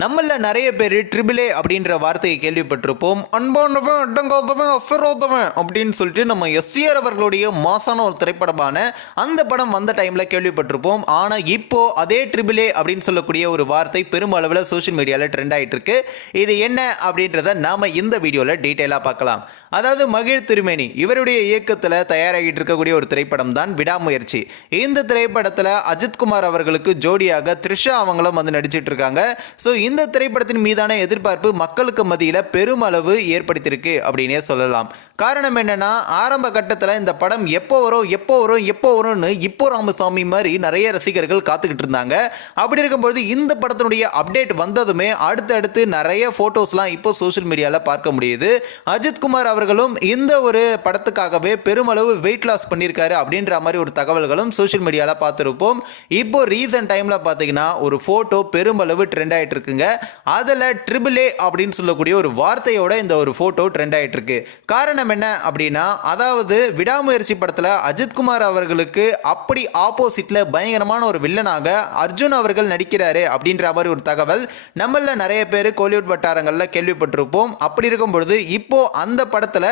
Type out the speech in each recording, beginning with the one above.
நம்மள நிறைய பேர் ட்ரிபிள் ஏ அப்படின்ற வார்த்தையை கேள்விப்பட்டிருப்போம். அன்பானவன் அடங்காதவன் அசராதவன் அப்படின்னு சொல்லிட்டு நம்ம எஸ்டிஆர் அவர்களுடைய மாசான ஒரு திரைப்படமான அந்த படம் வந்த டைம்ல கேள்விப்பட்டிருப்போம். ஆனா இப்போ அதே ட்ரிபிள் ஏ அப்படின்னு சொல்லக்கூடிய ஒரு வார்த்தை பெருமளவில் சோஷியல் மீடியால ட்ரெண்ட் ஆயிட்டு இருக்கு. இது என்ன அப்படின்றத நாம இந்த வீடியோல டீட்டெயிலா பார்க்கலாம். அதாவது மகிழ் திருமேனி இவருடைய இயக்கத்தில் தயாராகிட்டு இருக்கக்கூடிய ஒரு திரைப்படம் தான் விடாமுயற்சி. இந்த திரைப்படத்தில் அஜித்குமார் அவர்களுக்கு ஜோடியாக த்ரிஷா அவங்களும் வந்து நடிச்சிட்டு இருக்காங்க. ஸோ இந்த திரைப்படத்தின் மீதான எதிர்பார்ப்பு மக்களுக்கு மத்தியில் பெருமளவு ஏற்படுத்தியிருக்கு அப்படின்னே சொல்லலாம். காரணம் என்னன்னா, ஆரம்ப கட்டத்தில் இந்த படம் எப்போ வரும்னு இப்போ ராமசாமி மாதிரி நிறைய ரசிகர்கள் காத்துக்கிட்டு இருந்தாங்க. அப்படி இருக்கும்போது இந்த படத்தினுடைய அப்டேட் வந்ததுமே அடுத்தடுத்து நிறைய போட்டோஸ்லாம் இப்போ சோஷியல் மீடியாவில் பார்க்க முடியுது. அஜித்குமார் அவர்களும் இந்த ஒரு படத்துக்காகவே பெருமளவு வெயிட் லாஸ் பண்ணியிருக்காரு அப்படின்ற மாதிரி ஒரு தகவல்களும் சோஷியல் மீடியாவில் பார்த்துருப்போம். இப்போ ரீசன்ட் டைமில் பார்த்தீங்கன்னா ஒரு ஃபோட்டோ பெருமளவு ட்ரெண்ட் ஆகிட்டு இருக்குங்க. அதில் ட்ரிபிள் ஏ அப்படின்னு சொல்லக்கூடிய ஒரு வார்த்தையோட இந்த ஒரு ஃபோட்டோ ட்ரெண்ட் ஆகிட்டு இருக்கு. காரணம் என்ன அப்படின்னா, அதாவது விடாமுயற்சி படத்தில் அஜித்குமார் அவர்களுக்கு அப்படி ஆப்போசிட்ல பயங்கரமான ஒரு வில்லனாக அர்ஜுன் அவர்கள் நடிக்கிறாரு அப்படின்ற மாதிரி ஒரு தகவல் நம்மள நிறைய பேர் கோலிவுட் வட்டாரங்களில் கேள்விப்பட்டிருப்போம். அப்படி இருக்கும் பொழுது இப்போ அந்த படத்தில்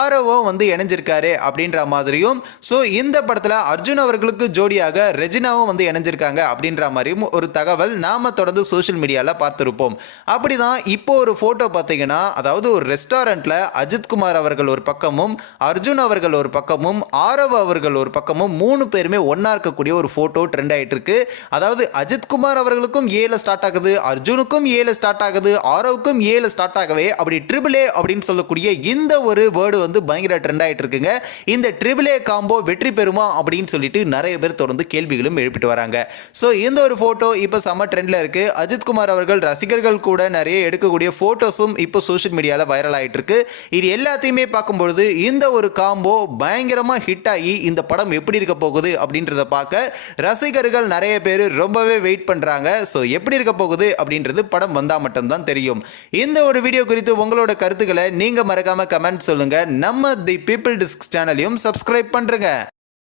ஆரவோ வந்து இணைஞ்சிருக்காரு அப்படின்ற மாதிரியும், ஸோ இந்த படத்தில் அர்ஜுன் அவர்களுக்கு ஜோடியாக ரெஜினாவும் வந்து இணைஞ்சிருக்காங்க அப்படின்ற மாதிரியும் ஒரு தகவல் நாம தொடர்ந்து சோஷியல் மீடியாவில் பார்த்துருப்போம். அப்படிதான் இப்போ ஒரு ஃபோட்டோ பார்த்தீங்கன்னா, அதாவது ஒரு ரெஸ்டாரண்ட்ல அஜித்குமார் அவர்கள் ஒரு பக்கமும் அர்ஜுன் அவர்கள் ஒரு பக்கமும் ஆரவ் அவர்கள் ஒரு பக்கமும் 3 பேருமே ஒன்னா இருக்கக்கூடிய ஒரு ஃபோட்டோ ட்ரெண்ட் ஆகிட்டு இருக்கு. அதாவது அஜித்குமார் அவர்களுக்கும் ஏல ஸ்டார்ட் ஆகுது, அர்ஜுனுக்கும் ஏல ஸ்டார்ட் ஆகுது, ஆரவுக்கும் ஏல ஸ்டார்ட் ஆகவே அப்படி ட்ரிபிள் ஏ அப்படின்னு சொல்லக்கூடிய இந்த ஒரு வேர்டு வந்து பயங்கர ட்ரெண்ட் ஆகிட்டு இருக்குங்க. இந்த ட்ரிபிள் ஏ காம்போ வெற்றி பெறுமா அப்படின்னு சொல்லிட்டு நிறைய பேர் தொடர்ந்து கேள்விகளும் எழுப்பிட்டு வராங்க. ஸோ இந்த ஒரு ஃபோட்டோ இப்போ செம்ம ட்ரெண்டில் இருக்கு. அஜித்குமார் அவர்கள் ரசிகர்கள் கூட நிறைய எடுக்கக்கூடிய ஃபோட்டோஸும் இப்போ சோஷியல் மீடியாவில் வைரல் ஆகிட்டு இருக்கு. இது எல்லாத்தையுமே பார்க்கும்பொழுது இந்த ஒரு காம்போ பயங்கரமாக ஹிட் ஆகி இந்த படம் எப்படி இருக்க போகுது அப்படின்றத பார்க்க ரசிகர்கள் நிறைய பேர் ரொம்பவே வெயிட் பண்ணுறாங்க. ஸோ எப்படி இருக்க போகுது அப்படின்றது படம் வந்தால் மட்டும்தான் தெரியும். இந்த ஒரு வீடியோ குறித்து உங்களோட கருத்துக்களை நீங்கள் மறக்காம கமெண்ட் சொல்லுங்க. நம்ம தி பீப்பிள் டிஸ்க் சேனலையும் சப்ஸ்கிரைப் பண்ணுறங்க.